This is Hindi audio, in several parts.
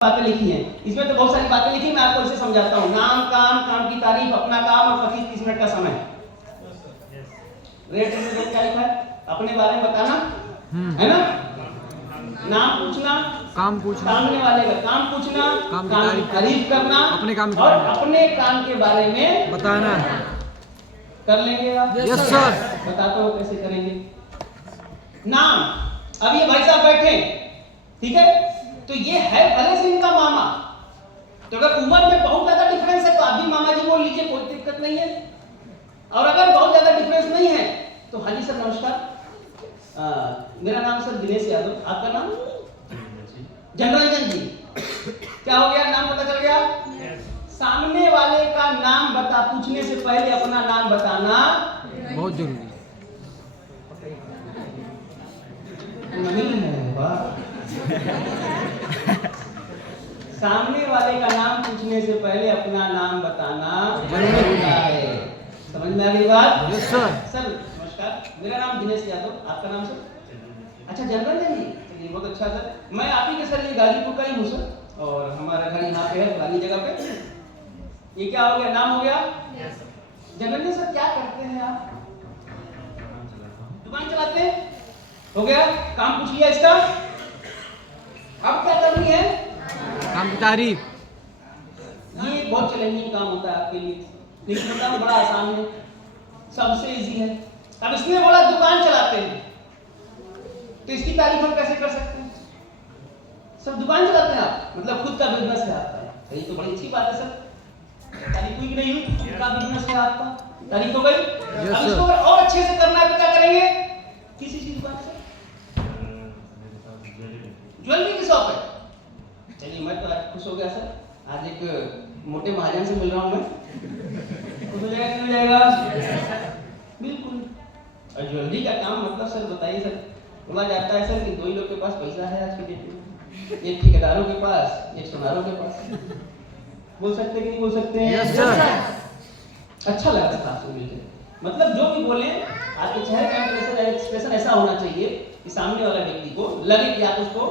बातें लिखी हैं, इसमें तो बहुत सारी बातें लिखी, मैं आपको इसे समझाता हूँ। नाम, काम की तारीफ, अपना काम और 25-30 मिनट का समय। रेट में क्या लिखा है? अपने बारे में बताना, है ना? नाम पूछना, काम पूछना, सामने वाले का काम पूछना, काम की तारीफ करना, अपने काम और अपने काम के बारे में बताना। कर लेंगे आप? Yes sir. बताता हूँ कैसे करेंगे। नाम, अब ये भाई साहब बैठे, ठीक है, तो ये है भले से इनका मामा, तो अगर उम्र में बहुत ज्यादा डिफरेंस है तो आप भी मामा जी बोल लीजिए, कोई दिक्कत नहीं है। और अगर बहुत ज्यादा डिफरेंस नहीं है तो हाँ जी सर नमस्कार, मेरा नाम सर दिनेश यादव, आपका नाम? जनरंजन जी। क्या हो गया, नाम पता चल गया? सामने वाले का नाम पूछने से पहले अपना नाम बताना बहुत जरूरी नहीं है। वाह, सामने वाले का नाम पूछने से पहले अपना नाम बताना जरूरी होता है। समझ में आ गई बात? Yes sir. सर नमस्कार, मेरा नाम दिनेश यादव, आपका नाम सर? अच्छा जनरंजन जी, चलिए बहुत अच्छा सर। मैं आप ही के सर ये गाजीपुर का ही हूँ सर, और हमारा घर यहाँ पे है पुरानी जगह पे। ये क्या हो गया, नाम हो गया? जनरंजन सर क्या करते हैं आप? दुकान चलाते हैं, हो गया। काम पूछ लिया इसका, अब क्या करनी है? काम की तारीफ। ये बहुत चैलेंजिंग काम होता है आपके लिए, लेकिन बताओ बड़ा आसान है, सबसे इजी है। अब इसने बोला दुकान चलाते हैं, तो इसकी तारीफ हम कैसे कर सकते हैं? सब दुकान चलाते हैं आप, मतलब खुद का बिजनेस है आपका, सही, तो बड़ी अच्छी बात है सर। तारीफ हुई कि नहीं हुई? खुद का बिजनेस है आपका, तारीफ हो गई। अब इसको और अच्छे से करना है तो क्या करेंगे? किसी चीज दुकान से ज्वेलरी की शॉप है। चलिए मैं तो आज खुश हो गया सर, आज एक मोटे महाजन से मिल रहा हूँ मैं। खुश हो जाएगा, क्यों जाएगा? बिल्कुल। और ज्वेलरी का काम मतलब सर बताइए सर, बोला जाता है सर कि दो ही लोग के पास पैसा है आज के डेट में, एक ठेकेदारों के पास, एक सुनारों के पास। बोल सकते कि नहीं बोल सकते हैं? Yes sir. अच्छा लगा था आपसे मिलकर, मतलब जो भी बोले आपके चेहरे का एक्सप्रेशन ऐसा होना चाहिए कि सामने वाला व्यक्ति को लगे कि आप उसको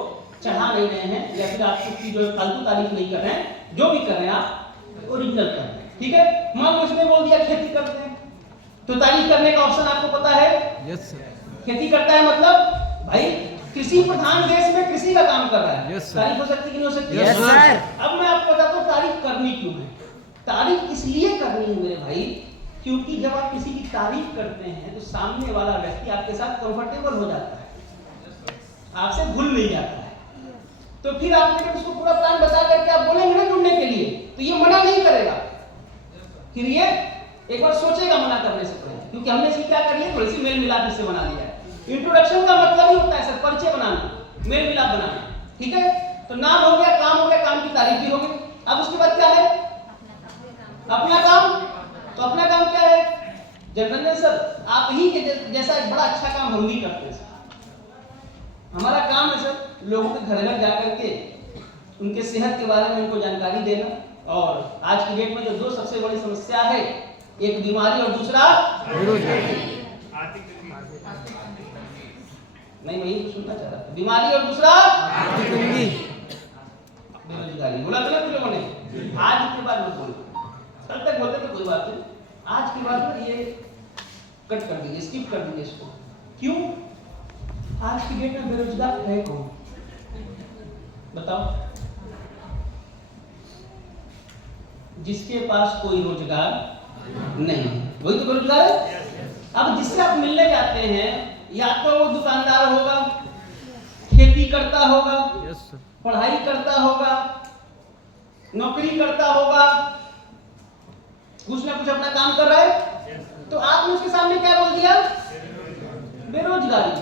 चढ़ा नहीं रहे हैं, या फिर आप उसकी जो फालतू तारीफ नहीं कर रहे हैं, जो भी कर रहे हैं आप ओरिजिनल कर रहे हैं, ठीक है? मान लो इसने बोल दिया खेती करते हैं, तो तारीफ करने का ऑप्शन आपको पता है? Yes sir. खेती करता है मतलब भाई कृषि प्रधान देश में कृषि का काम कर रहा है। yes, तारीफ हो सकती कि नहीं हो सकती? yes, sir. अब मैं आपको बताता हूँ तारीफ करनी क्यों है। तारीफ इसलिए करनी है मेरे भाई, क्योंकि जब आप किसी की तारीफ करते हैं तो सामने वाला व्यक्ति आपके साथ कंफर्टेबल हो जाता है, आपसे भूल नहीं जाता है। तो फिर आपने उसको पूरा प्लान बता करके आप बोलेंगे ना जुड़ने के लिए, तो ये मना नहीं करेगा, फिर ये एक बार सोचेगा मना करने से पहले, क्योंकि हमने इसकी क्या करी है, थोड़ी सी मेल मिलाप इससे बना दिया है। इंट्रोडक्शन का मतलब ही होता है सर परिचय बनाना, मेल मिलाप बनाना, ठीक है? तो नाम हो गया, काम हो गया, काम की तारीफ भी हो गई। अब उसके बाद क्या है? अपना काम। तो अपना काम क्या है? जनरंजन सर आप ही के जैसा एक बड़ा अच्छा काम हम भी करते हैं सर। हमारा काम है सर लोगों के घर घर जाकर के उनके सेहत के बारे में उनको जानकारी देना, और आज की डेट में जो दो सबसे बड़ी समस्या है, एक बीमारी और दूसरा बेरोजगारी। नहीं मैं यही सुनना चाह रहा था, बीमारी और दूसरा बेरोजगारी। बोला था ना तुम लोगों ने, आज के बाद मत बोलो, कल तक बोलते थे कोई बात नहीं, आज के बाद ना ये कट कर दीजिए, स्किप कर दीजिए इसको। क्यों? आज की डेट में बेरोजगार है कौन बताओ? जिसके पास कोई रोजगार नहीं, वही तो बेरोजगार है। अब जिससे आप मिलने जाते हैं, या तो वो दुकानदार होगा, खेती करता होगा, पढ़ाई करता होगा, नौकरी करता होगा, कुछ ना कुछ अपना काम कर रहा है, तो आपने उसके सामने क्या बोल दिया? बेरोजगारी।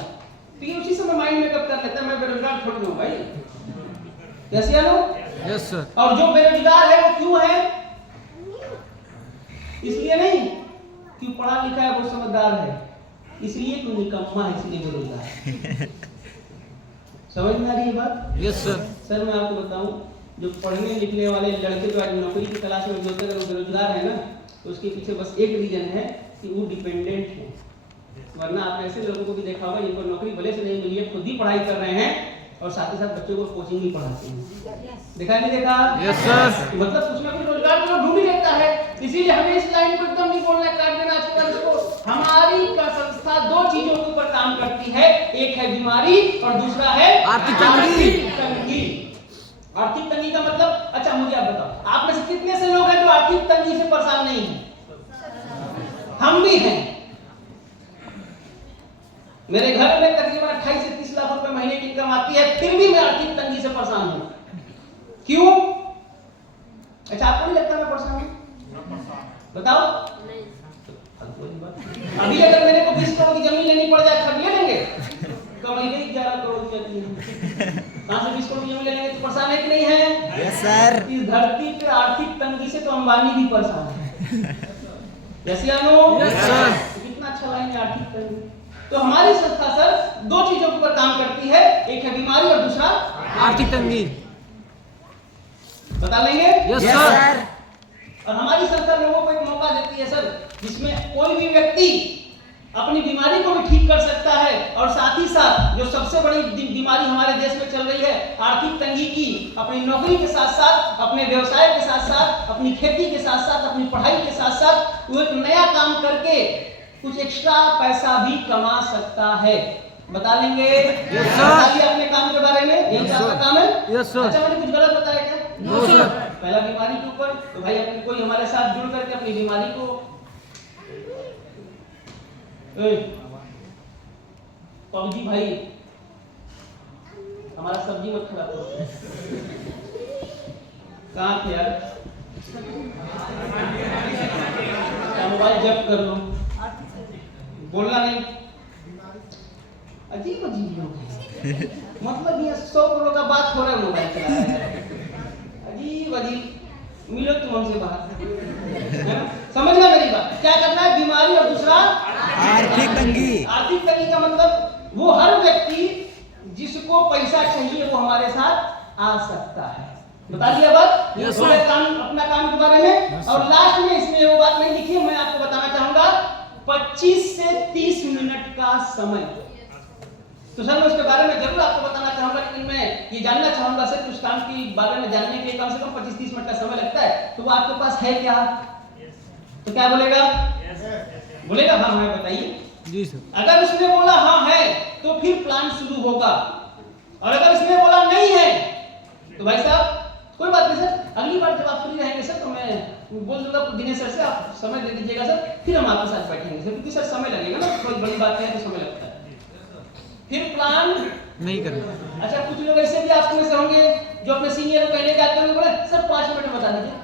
तो ये उसी समय माइंड मेकअप कर लेता है, मैं बेरोजगार थोड़ी हूं भाई, कैसे लो? Yes sir. और जो बेरोजगार है वो क्यों है? इसलिए नहीं कि पढ़ा लिखा है वो समझदार है, इसलिए कि निकम्मा है, इसलिए बेरोजगार है। समझ में आ रही है बात? Yes sir. सर मैं आपको बताऊं, जो पढ़ने लिखने वाले लड़के जो आज नौकरी की तलाश में जो बेरोजगार है ना, तो उसके पीछे बस एक रीजन है कि वो डिपेंडेंट है। वरना आपने ऐसे लोगों को भी देखा होगा जिनको नौकरी भले से नहीं मिली है, खुद ही पढ़ाई कर रहे हैं और साथ ही साथ बच्चों को कोचिंग भी पढ़ाते हैं। देखा नहीं देखा? Yes sir. मतलब कुछ ना कुछ रोजगार तो ढूंढ ही लेता है, इसीलिए हमें इस लाइन को एकदम नहीं बोलना है, काट देना चाहिए इसको। हमारी का संस्था दो चीजों के ऊपर काम करती है, एक है बीमारी और दूसरा है आर्थिक तंगी। आर्थिक तंगी का मतलब, अच्छा मुझे आप बताओ, आप में से कितने से लोग हैं जो आर्थिक तंगी से परेशान नहीं हैं? हम भी हैं। मेरे घर में तकरीबन 28 से 30 लाख रुपए महीने की इनकम आती है, फिर भी मैं आर्थिक तंगी से परेशान हूं। क्यों? अच्छा आपको नहीं लगता मैं परेशान हूं? बताओ। अभी अगर मेरे को 20 करोड़ की जमीन लेनी पड़ जाए, खरीद ले लेंगे? कमाई गई 11 करोड़ की जमीन, कहां से 20 करोड़ की जमीन ले लेंगे? तो परेशान है कि नहीं है? Yes sir. इस धरती पे आर्थिक तंगी से तो अंबानी भी परेशान है। यस या नो? Yes sir. कितना अच्छा लाइन है आर्थिक तंगी। तो हमारी संस्था सर दो चीजों के ऊपर काम करती है, एक है बीमारी और दूसरा आर्थिक तंगी। बता लेंगे? Yes sir. और हमारी संस्था लोगों को एक मौका देती है सर, जिसमें कोई भी व्यक्ति अपनी बीमारी को भी ठीक कर सकता है और साथ ही साथ जो सबसे बड़ी बीमारी हमारे देश में चल रही है आर्थिक तंगी की, अपनी नौकरी के साथ साथ, अपने व्यवसाय के साथ साथ, अपनी खेती के साथ साथ, अपनी पढ़ाई के साथ साथ वो एक नया काम करके कुछ एक्स्ट्रा पैसा भी कमा सकता है। बता लेंगे? Yes sir. बताइए अपने काम के बारे में, यही आपका काम है? Yes sir. अच्छा मैंने कुछ गलत बताया क्या? No sir. पहला बीमारी के ऊपर, तो भाई अपने कोई हमारे साथ जुड़ करके अपनी बीमारी को पबजी भाई हमारा सब्जी मत खराब करो। कहाँ थे यार? मोबाइल जब्त कर लो, बोलना नहीं। अजीब अजीब लोग हैं, मतलब ये 100 करोड़ का बात हो रहा है, मोबाइल चला रहा है, अजीब अजीब। मिलो तुम हमसे बाहर, है ना? समझना मेरी बात, क्या करना है? बीमारी और दूसरा आर्थिक तंगी। आर्थिक तंगी का मतलब वो हर व्यक्ति जिसको पैसा चाहिए वो हमारे साथ आ सकता है। बता दिया बात? yes, काम, अपना काम के बारे में। yes, और लास्ट में इसमें वो बात नहीं लिखी, मैं आपको बताना चाहूंगा 25 से 30 मिनट का समय। तो सर मैं उसके बारे में जरूर आपको बताना चाहूंगा, लेकिन मैं ये जानना चाहूंगा सर कि उस काम के बारे में जानने के लिए कम से कम 25-30 मिनट का समय लगता है, तो वो आपके पास है क्या? तो क्या बोलेगा? बोलेगा हाँ है, बताइए जी सर। अगर उसने बोला हाँ है तो फिर प्लान शुरू होगा, और अगर उसने बोला नहीं है तो भाई साहब कोई बात नहीं सर, अगली बार जब आप फ्री रहेंगे सर तो मैं बोल दूंगा दिनेश सर से आप समय दे दीजिएगा सर, फिर हम आपके साथ बैठेंगे सर, क्योंकि सर समय लगेगा ना, कोई बड़ी बात नहीं है तो समय लगता है, फिर प्लान नहीं करना। अच्छा कुछ लोग ऐसे भी आपको में से होंगे जो अपने सीनियर को कहने जाते होंगे, बोले सर 5 मिनट में बता दीजिए।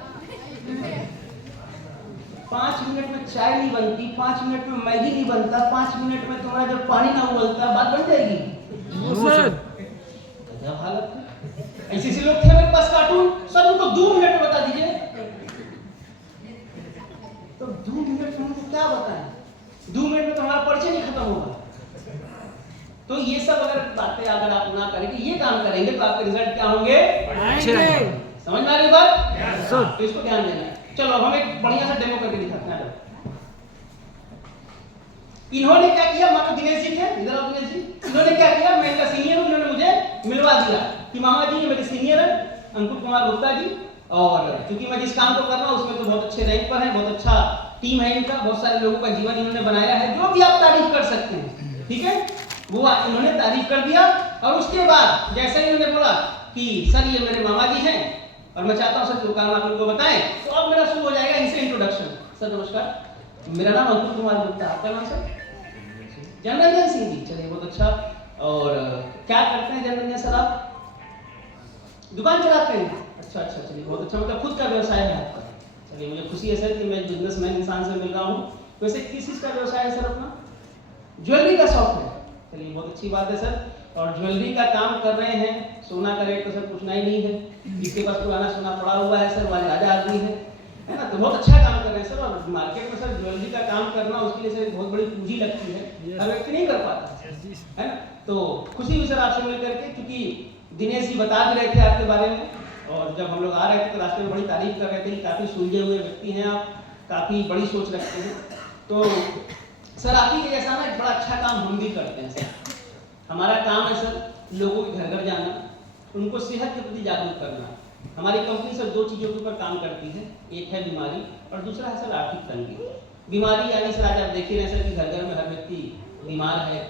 5 मिनट में चाय नहीं बनती, 5 मिनट में मैगी नहीं बनता, 5 मिनट में तुम्हारा जब पानी ना उबलता बात बन जाएगी? क्या हालत है? ऐसे लोग थे मेरे पास कार्टून, सर उनको 2 मिनट में बता दीजिए। तो 2 मिनट में उनको क्या बताएं? 2 मिनट में तो हमारा परिचय नहीं खत्म होगा। तो ये सब अगर बातें अगर आप ना करेंगे, ये काम करेंगे तो आपके रिजल्ट क्या होंगे? समझ में आ रही बात? तो इसको ध्यान देना है। चलो हम एक बढ़िया सा डेमो करके दिखाते हैं। इन्होंने क्या किया, मानो दिनेश जी थे, इधर आओ दिनेश जी, इन्होंने क्या किया, मैं इनका सीनियर हूं, इन्होंने मुझे मिलवा दिया कि मामा जी ये मेरे सीनियर है अंकुर कुमार गुप्ता जी, और क्योंकि मैं जिस काम को कर रहा हूं उसमें तो बहुत अच्छे रैंक पर है, बहुत अच्छा टीम है इनका, बहुत सारे लोगों का जीवन इन्होंने बनाया है, जो भी आप तारीफ कर सकते हैं, ठीक है, वो इन्होंने तारीफ कर दिया। और उसके बाद जैसे ही इन्होंने बोला कि सर ये मेरे मामा जी हैं और मैं चाहता हूं सर जो काम आप लोगों को बताएं, तो अब मेरा शुरू हो जाएगा इनसे इंट्रोडक्शन। सर नमस्कार, मेरा नाम अंकुर कुमार गुप्ता, आपका नाम सर? जनरंजन सिंह जी, चलिए बहुत अच्छा। और क्या करते हैं जनरंजन सर आप? दुकान चलाते हैं? अच्छा अच्छा, चलिए बहुत अच्छा, मतलब खुद का व्यवसाय है आपका। चलिए मुझे खुशी है सर कि मैं बिजनेसमैन इंसान से मिल रहा हूँ। वैसे किस चीज़ का व्यवसाय है सर अपना? ज्वेलरी का शौक है, चलिए बहुत अच्छी बात है सर। और ज्वेलरी का काम कर रहे हैं, सोना का रेट तो सर पूछना ही नहीं है, जिसके पास पुराना सोना पड़ा हुआ है सर वाले राजा आदमी है ना, तो बहुत अच्छा काम कर रहे हैं सर। और मार्केट में सर ज्वेलरी का काम करना उसके लिए सर बहुत बड़ी पूंजी लगती है, हर व्यक्ति नहीं कर पाता है ना। तो खुशी हुई सर आपसे मिल करके, क्योंकि दिनेश जी बता भी रहे थे आपके बारे में, और जब हम लोग आ रहे थे तो रास्ते में बड़ी तारीफ कर रहे थे कि काफ़ी सुलझे हुए व्यक्ति हैं आप, काफ़ी बड़ी सोच रखते हैं। तो सर आप ही के जैसा ना एक बड़ा अच्छा काम हम भी करते हैं सर। हमारा काम है सर लोगों के घर घर जाना, उनको सेहत के प्रति जागरूक करना। हमारी कंपनी सर दो चीज़ों के ऊपर काम करती है, एक है बीमारी और दूसरा है सर आर्थिक तंगी। बीमारी यानी सर आज आप देख ही रहे सर कि घर घर में हर व्यक्ति बीमार है,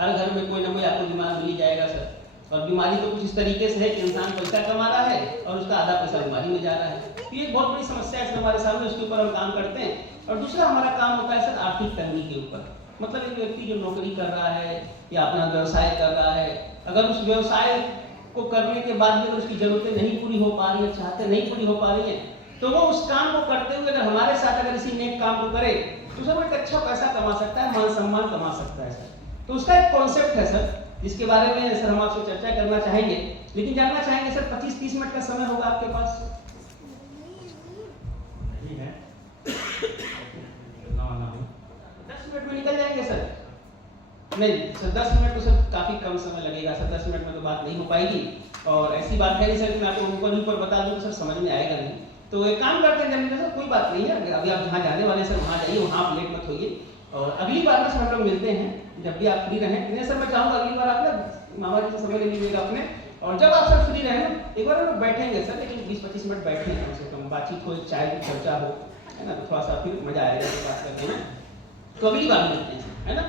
हर घर में कोई ना कोई आपको बीमार मिल ही जाएगा सर। और बीमारी तो कुछ इस तरीके से है कि इंसान पैसा कमा रहा है और उसका आधा पैसा बीमारी में जा रहा है। तो ये एक बहुत बड़ी समस्या है सर हमारे सामने, उसके ऊपर हम काम करते हैं। और दूसरा हमारा काम होता है सर आर्थिक तंगी के ऊपर। मतलब एक व्यक्ति जो नौकरी कर रहा है या अपना व्यवसाय कर रहा है, अगर उस व्यवसाय को करने के बाद भी अगर उसकी जरूरतें नहीं पूरी हो पा रही है, चाहते नहीं पूरी हो पा रही है, तो वो उस काम को करते हुए अगर हमारे साथ अगर इसी नेक काम को करे तो सर वो एक अच्छा पैसा कमा सकता है, मान सम्मान कमा सकता है सर। तो उसका एक कॉन्सेप्ट है सर, जिसके बारे में सर हम आपसे चर्चा करना चाहेंगे, लेकिन जानना चाहेंगे सर 25-30 मिनट का समय होगा आपके पास? नहीं है? 10 मिनट में निकल जाएंगे सर? नहीं सर, 10 मिनट तो सर काफ़ी कम समय लगेगा सर, 10 मिनट में तो बात नहीं हो पाएगी। और ऐसी बात है नहीं सर कि मैं आपको ऊपर बता दूँ तो सर समझ में आएगा नहीं। तो एक काम करते हैं जनरल सर, कोई बात नहीं है, अभी आप जहाँ जाने वाले सर वहाँ जाइए, वहाँ आप लेट मत होइए। और अगली बार ना सर हम लोग मिलते हैं जब भी आप फ्री रहें। नहीं सर मैं चाहूँगा अगली बार आप ना मामा जी से समय ले लीजिएगा अपने, और जब आप सर फ्री रहें एक बार हम लोग बैठेंगे सर, लेकिन 20-25 मिनट बैठें कम से कम, बातचीत हो, चाय की चर्चा हो, है ना, तो थोड़ा सा फिर मजा आएगा बात करने में। तो अगली बार मिलते हैं, है ना।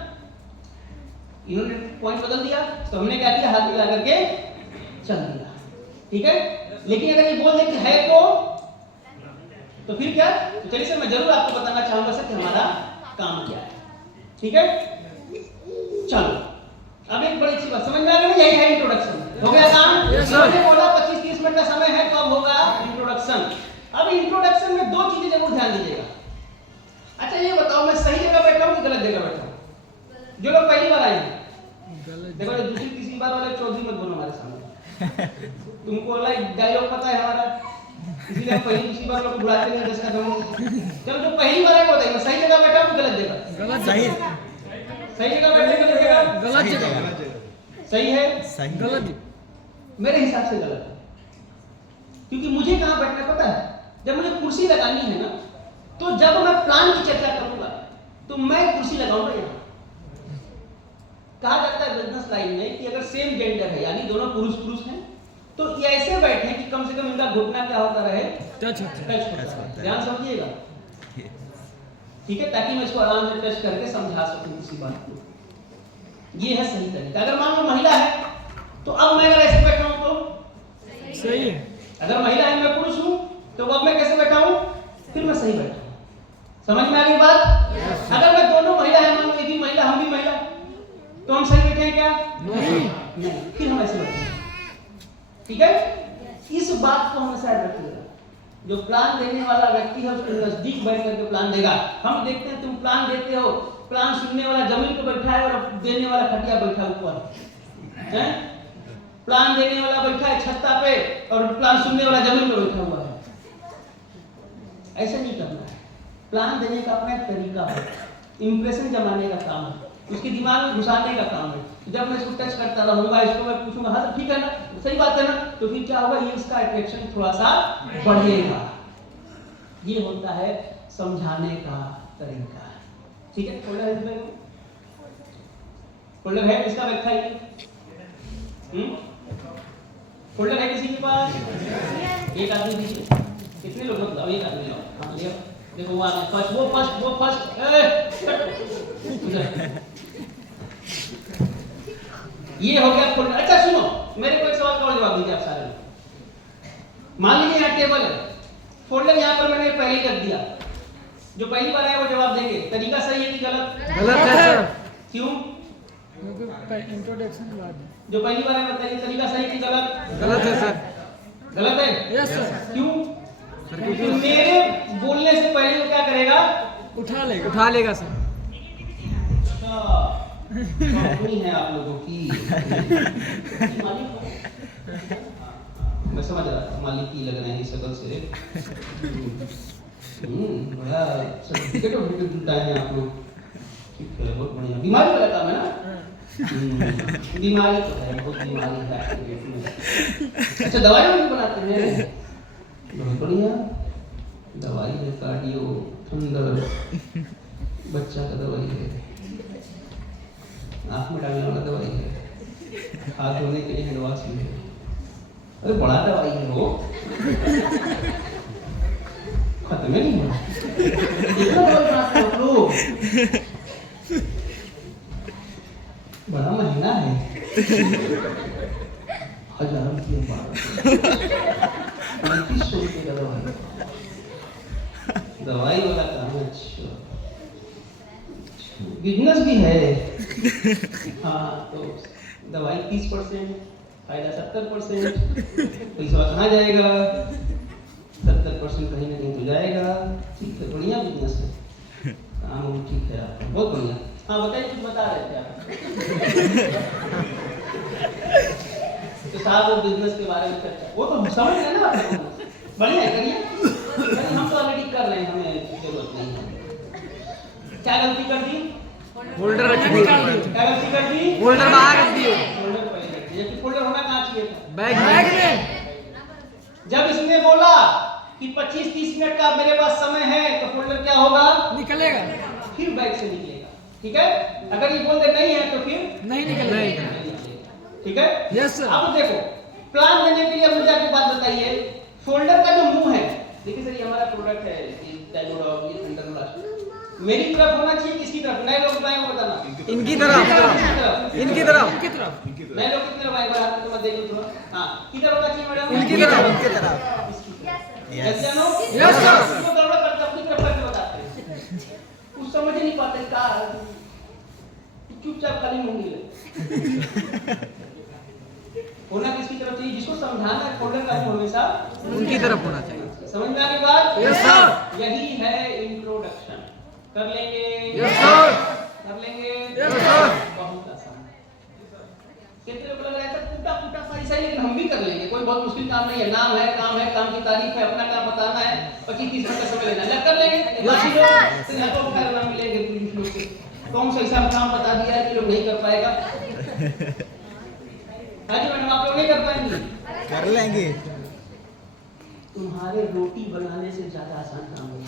इन्होंने पॉइंट बदल दिया तो हमने क्या किया, हाथ मिला करके चल दिया, ठीक है। लेकिन अगर ये बोल दे कि है तो फिर क्या, तो चलिए सर मैं जरूर आपको बताना चाहूंगा सर कि हमारा काम क्या है, ठीक है। चलो अब एक बड़ी अच्छी बात समझ में आ गई, यही है इंट्रोडक्शन। हो गया काम? मैंने बोला 25-30 मिनट का समय है, तो अब होगा इंट्रोडक्शन। अब इंट्रोडक्शन में दो चीजें जरूर ध्यान दीजिएगा। अच्छा ये बताओ, मैं सही जगह बैठा हूँ कि गलत जगह बैठा हूँ? जो लोग पहली बार आए हैं देखो, जो दूसरी तीसरी बार वाले चौधरी मत बोलो हमारे सामने। तुमको लाइक डायलॉग पता है हमारा, इसीलिए हम पहली दूसरी बार लोग बुलाते नहीं जिसका तुम। चलो जो पहली बार आए वो बताइए, सही जगह बैठा हूँ गलत जगह? गलत सही सही जगह बैठे गलत जगह? गलत जगह। सही है? सही गलत मेरे हिसाब से गलत है, क्योंकि मुझे कहाँ बैठना पता है, जब मुझे कुर्सी लगानी है ना, तो जब मैं प्लान की चर्चा करूंगा तो मैं कुर्सी लगाऊंगा यहाँ। कहा जाता है बिजनेस लाइन में कि अगर सेम जेंडर है यानी दोनों पुरुष हैं तो ये ऐसे बैठे कि कम से कम इनका घुटना क्या होता रहे, टच होता है। ध्यान समझिएगा, ठीक है, ताकि मैं इसको आराम से टच करके समझा सकूं किसी बात को। ये है सही तरीका। अगर मान लो महिला है तो अब मैं अगर ऐसे बैठा हूं तो सही है, अगर महिला है मैं पुरुष हूं तो अब मैं कैसे बैठा हूं, फिर मैं सही बैठा हूं। समझ में आ गई बात? अगर मैं दोनों महिला है, मान लो ये भी महिला हम भी महिला, तो हम सही बैठे हैं क्या? नहीं, फिर हम ऐसे बैठे हैं, ठीक है। इस बात को हमेशा याद रखिएगा, जो प्लान देने वाला व्यक्ति है उसके नजदीक बैठ करके प्लान देगा। हम देखते हैं तुम प्लान देते हो, प्लान सुनने वाला जमीन पर बैठा है और देने वाला खटिया बैठा ऊपर है। प्लान देने वाला बैठा है छत्ता पे और प्लान सुनने वाला जमीन पर बैठा हुआ है। ऐसा नहीं करना है। प्लान देने का अपना एक तरीका है, इंप्रेशन जमाने का काम है, उसके दिमाग में घुसाने का काम है। जब मैं इसको टच करता रहूंगा, इसको मैं पूछूंगा हाँ ठीक है ना, सही बात है ना, तो फिर क्या होगा, ये इसका अट्रैक्शन थोड़ा सा बढ़ेगा। ये होता है समझाने का तरीका, ठीक है। फोल्डर है इसमें, फोल्डर है इसका व्याख्या है, फोल्डर है किसी के पास? एक आदमी दीजिए, कितने लोग मतलब एक आदमी लो, हाँ लिया, देखो वो आदमी फर्स्ट, वो फर्स्ट ये हो गया फोल्डर। अच्छा सुनो, मेरे को एक सवाल का और जवाब दीजिए आप सारे लोग। मान लीजिए यहाँ टेबल है, फोल्डर यहाँ पर मैंने पहले ही रख दिया, जो पहली बार आया वो जवाब देंगे। तरीका सही है कि गलत? गलत है सर। क्यों? इंट्रोडक्शन के बाद जो पहली बार आया बताइए, तरीका सही कि गलत? गलत है सर। गलत है? Yes sir. क्यों? क्योंकि मेरे बोलने से पहले वो क्या करेगा, उठा लेगा सर। कंपनी है आप लोगों की मैं समझ रहा था, मालिक की लग रहे हैं शक्ल से। बड़ा सर्टिफिकेट और विकेट जुटाए हैं आप लोग, ठीक है, बहुत बढ़िया। बीमारी वाला काम है ना? बीमारी तो है, बहुत बीमारी है। अच्छा दवाई भी बनाते हैं, बहुत बढ़िया दवाई है, कार्डियो, थंडर, बच्चा का दवाई है, आँख में डालने वाला दवाई है, हाथ धोने के लिए हैंड वॉश भी है। अरे बड़ा दवाई है वो, खत्म ही नहीं हुआ। इतना दवाई बनाते हो लोग, बड़ा महंगा है, 1000 रुपये 3500 रुपये का दवाई, दवाई वाला काम है। अच्छा बिजनेस भी है। हाँ तो दवाई 30%, फायदा 70%, पैसा कहाँ जाएगा? 70% कहीं ना कहीं तो जाएगा। ठीक है, बढ़िया बिजनेस है, काम ठीक है आपका, बहुत बढ़िया। हाँ बताइए, कुछ बता रहे थे आप। तो साहब वो बिजनेस के बारे में चर्चा, वो तो समझ रहे ना आप, बढ़िया है, करिए। हम तो ऑलरेडी कर रहे हैं, हमें जरूरत नहीं है। क्या गलती कर दी? फोल्डर रख दी। क्या गलती कर दी? फोल्डर बाहर रख दिए। फोल्डर पहले रख दिया, कि फोल्डर होना कहाँ चाहिए था? बैग में। जब इसने बोला कि 25-30 मिनट का मेरे पास समय है, तो फोल्डर क्या होगा? निकलेगा, फिर बैग से निकलेगा। ठीक है, अगर ये बोलते नहीं है तो फिर नहीं निकलेगा। ठीक है, यस सर। अब देखो, प्लान देने के लिए मुझे आपकी बात बताइए, फोल्डर का जो मुंह है, देखिए सर ये हमारा प्रोडक्ट है, ये डायलोग, ये थंडरबोल्ट मेरी तरफ होना चाहिए, किसकी तरफ? नए लोग बताएं, वो बताना। इनकी तरफ, इनकी तरफ, नए लोग कितने तरफ आएंगे? हाथ में मत देखो थोड़ा। हाँ, किधर होना चाहिए मैडम? इनकी तरफ, इनकी तरफ। Yes yes sir. इसको गड़बड़ करके अपनी तरफ करके बताते हैं, कुछ समझ ही नहीं पाते क्या, चुपचाप खाली मुंह हिले। होना किसकी तरफ चाहिए? जिसको समझाना है फोल्डर का मुंह हमेशा उनकी तरफ होना चाहिए। समझ में आ गई बात? Yes sir. यही है इंट्रोडक्शन। कर लेंगे? Yes sir. कर लेंगे? Yes sir. बहुत आसान। कितने लोग लग रहा है टूटा फूटा सा ऐसा ही, लेकिन हम भी कर लेंगे, कोई बहुत मुश्किल काम नहीं है। नाम है, काम की तारीफ है, अपना काम बताना है, 25-30 मिनट का समय लेना है, कर लेंगे। बाकी लोग से ना तो करना मिलेंगे पुलिस लोग से, कौन सा ऐसा काम बता दिया है कि लोग नहीं कर पाएगा। हाँ जी मैडम, आप लोग नहीं कर पाएंगे? कर लेंगे। तुम्हारे रोटी बनाने से ज्यादा आसान काम है।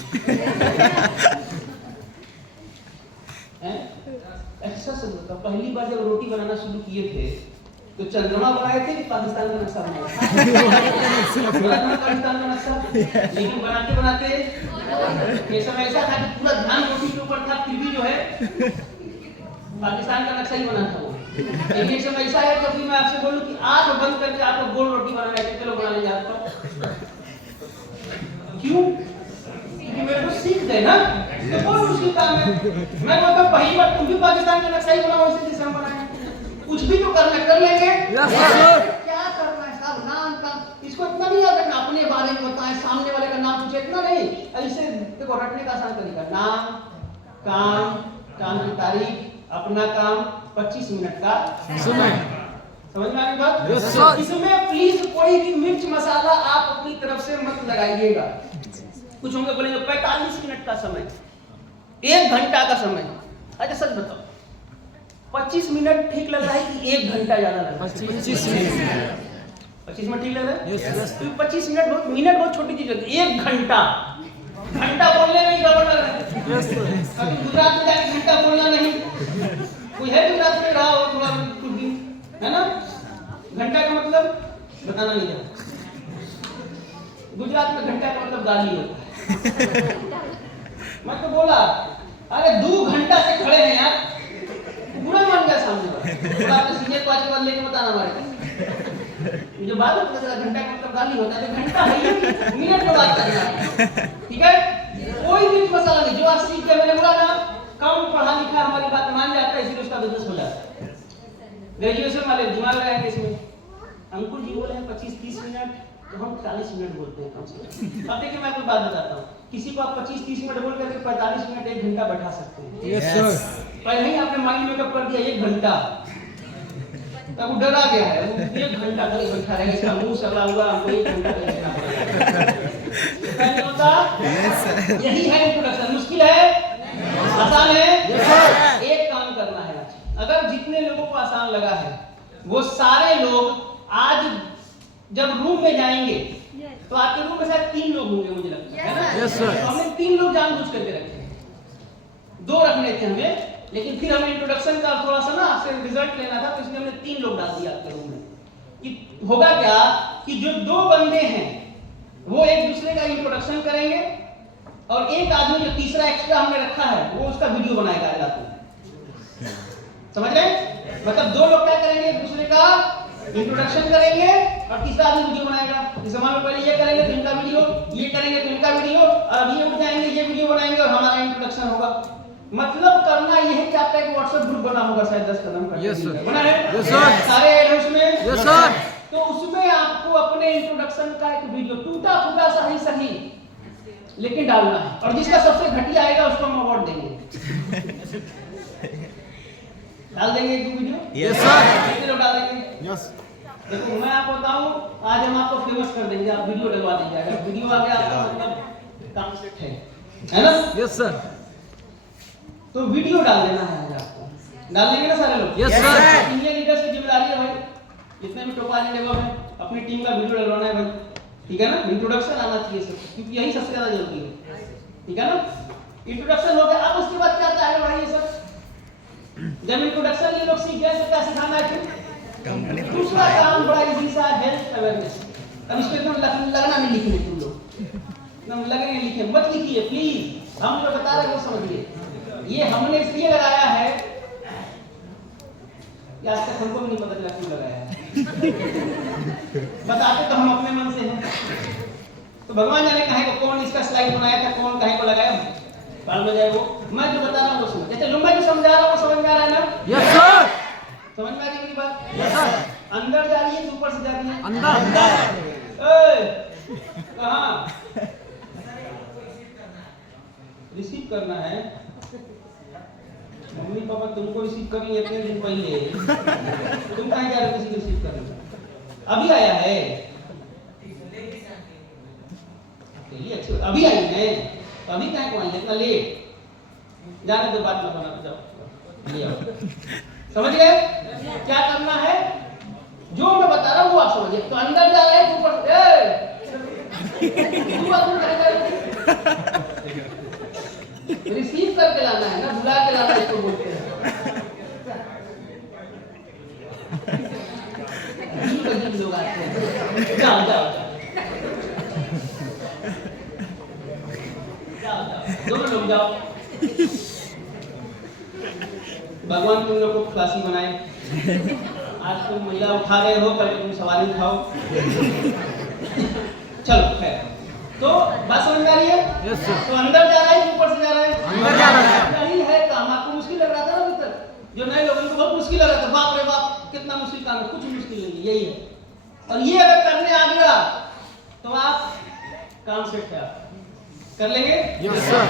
ऐसा सच बता, पहली बार जब रोटी बनाना शुरू किए थे तो चंद्रमा बनाए थे कि पाकिस्तान का नक्शा बनाया था? पाकिस्तान का नक्शा, लेकिन बनाते बनाते ये समय ऐसा था कि पूरा ध्यान रोटी के ऊपर था, फिर भी जो है पाकिस्तान का नक्शा ही बना था वो। एक समय ऐसा है कि मैं आपसे बोलूं कि आंख बंद करके आपको गोल रोटी बनाना है, कितने लोग बनाने जाते हो? क्यों? क्योंकि मेरे को सीख गए ना, तो बहुत मुश्किल काम है। मैं बोलता पहली बार तुम भी पाकिस्तान का नक्शा ही बनाओ, इसी जैसे हम बनाए। कुछ भी तो करना कर लेंगे। क्या करना है साहब? नाम का इसको इतना नहीं याद रखना, अपने बारे में बताएं, सामने वाले का नाम पूछे, इतना नहीं। ऐसे देखो, रटने का आसान तरीका, नाम, काम की तारीख, अपना काम, 25 मिनट का समय। समझ में आ गई बात? Yes sir. इसमें प्लीज कोई भी मिर्च मसाला आप अपनी तरफ से मत लगाइएगा। कुछ होंगे बोलेंगे 45 मिनट का समय, 1 घंटा का समय। अच्छा सच बताओ, 25 मिनट ठीक लग रहा है कि 1 घंटा ज्यादा लग रहा है? 25 मिनट। 25 मिनट ठीक लग रहा है? यस। तो 25 मिनट बहुत छोटी चीज है। 1 घंटा बोलने में ही गड़बड़ लग रहा है। कभी गुजरात में जाके घंटा बोलना नहीं, कोई है गुजरात में रहा हो थोड़ा कुछ दिन, है ना? घंटा का मतलब बताना नहीं है। गुजरात में घंटा का मतलब गाली होता है। मैं तो बोला, अरे 2 घंटा से खड़े हैं यार, पूरा मान गया सामने वाला। आपने सीनियर पांच के बाद लेके बताना हमारे जो बात है, पता घंटा का मतलब गाली होता है, तो घंटा है ही मिनट में बात करना है। ठीक है, कोई भी मसाला नहीं। जो आप सीख के मैंने बोला ना, कम पढ़ा लिखा हमारी बात मान जाता है, इसलिए उसका बिजनेस हो जाता है। ग्रेजुएशन वाले दिमाग लगाएंगे इसमें। अंकुर जी बोले हैं 25-30 मिनट, तो हम 40 मिनट बोलते हैं कम से कम। अब देखिए मैं आपको बात बताता हूँ, किसी को आप 25-30 मिनट बोल करके 45 मिनट 1 घंटा बैठा सकते हैं। Yes sir. पहले ही आपने माइंड मेकअप कर दिया 1 घंटा, तब वो डरा गया है, वो 1 घंटा तक बैठा रहेगा, इसका मुंह सड़ा हुआ, हमको 1 घंटा तक बैठना पड़ेगा। यही है इंट्रोडक्शन। मुश्किल है? आसान है? एक काम करना है आज, अगर जितने लोगों को आसान लगा है वो सारे लोग आज जब रूम में जाएंगे तो आपके रूम में शायद 3 लोग होंगे, मुझे लगता है ना? Yes sir. हमने 3 लोग जानबूझ करके रखे हैं, 2 रखने थे हमें, लेकिन फिर हमें इंट्रोडक्शन का थोड़ा सा ना आपसे रिजल्ट लेना था, तो इसलिए हमने 3 लोग डाल दिया आपके रूम में। कि होगा क्या कि जो 2 बंदे हैं वो एक दूसरे का इंट्रोडक्शन करेंगे और एक आदमी जो तीसरा एक्स्ट्रा हमने रखा है वो उसका वीडियो बनाएगा रात में। समझ रहे? मतलब 2 लोग क्या करेंगे, एक दूसरे का इंट्रोडक्शन करेंगे और तीसरा आदमी वीडियो बनाएगा। जैसे मान लो पहले ये करेंगे तो इनका वीडियो, ये करेंगे तो इनका वीडियो, और अब ये उठ जाएंगे, ये वीडियो बनाएंगे और हमारा इंट्रोडक्शन होगा। मतलब करना ये है कि आपका एक व्हाट्सएप ग्रुप बना होगा शायद 10 कदम का। यस सर, बना है? यस सर, सारे ऐड है उसमें। Yes sir. तो उसमें आपको अपने इंट्रोडक्शन का एक वीडियो टूटा फूटा सही लेकिन डालना है, और जिसका सबसे घटिया आएगा उसको हम अवार्ड देंगे। डाल देंगे एक वीडियो? यस सर, कितने लोग डाल देंगे? यस। देखो मैं आपको बताऊं, आज हम आपको फेमस कर देंगे, आप वीडियो डलवा देंगे। अगर वीडियो आ गया आपका मतलब काम सेट है ना? यस सर, तो वीडियो डाल देना है आज आपको। डाल देंगे ना सारे लोग? Yes sir. इंडियन लीडर्स की जिम्मेदारी है भाई, जितने भी टोपाल डेवलप है अपनी टीम का वीडियो डलवाना है भाई, ठीक है ना? इंट्रोडक्शन आना चाहिए सब, क्योंकि यही सबसे ज्यादा जरूरी है, ठीक है ना? इंट्रोडक्शन हो गया, अब उसके बाद क्या आता है भाई ये सब? जब इंट्रोडक्शन ये लोग सीख गए तो क्या सिखाना है फिर? दूसरा काम बड़ा इजी सा, हेल्थ अवेयरनेस। अब इसको एकदम लगना नहीं लिखने तुम लोग, एकदम लगने लिखे मत लिखिए प्लीज, हम जो बता रहे हैं वो समझिए। ये हमने इसलिए लगाया है कि आज तक हमको भी नहीं पता चला क्यों लगाया है। बताते तो हम अपने मन से हैं, तो भगवान जाने कहे को कौन इसका स्लाइड बनाया था, कौन कहे को लगाया, बाल में जाए वो। मैं जो बता रहा हूँ वो समझ, जैसे लुम्बा जो समझा रहा हूँ वो समझ में आ रहा है ना? यस सर, समझ में आ रही है मेरी बात? Yes sir. अंदर जा रही है ऊपर से जा रही है? अंदर। कहाँ रिसीव करना है? मम्मी पापा तुमको रिसीव कर लिए इतने दिन पहले, तुम कहाँ जा रहे हो किसी को रिसीव करने? अभी आया है चलिए, अच्छी अभी आई है, तो अभी कहाँ को आई है इतना लेट? जाने दो, बात मत बना, जाओ ले आओ। समझ गए क्या करना है? जो मैं बता रहा हूँ वो आप समझिए। तो अंदर जा रहे हैं ऊपर, रिसीव करके लाना है ना, बुला के लाना इसको बोलते हैं। लोग आते हैं, जाओ जाओ जाओ जाओ, दोनों लोग जाओ। भगवान तुम लोग को क्लासी बनाए। आज तुम महिला उठा रहे हो, कल तुम सवारी उठाओ। चलो खैर, तो बात समझ में आ रही है? Yes sir. तो अंदर जा रहा है ऊपर से जा रहा है? अंदर जा रहा है। यही है काम। आपको मुश्किल लग रहा था ना अभी तक, जो नए लोगों को बहुत मुश्किल लग रहा था, बाप रे बाप कितना मुश्किल काम है, कुछ मुश्किल नहीं है, यही है। और ये अगर करने आ गया तो आप काम सेट है, कर लेंगे? Yes sir.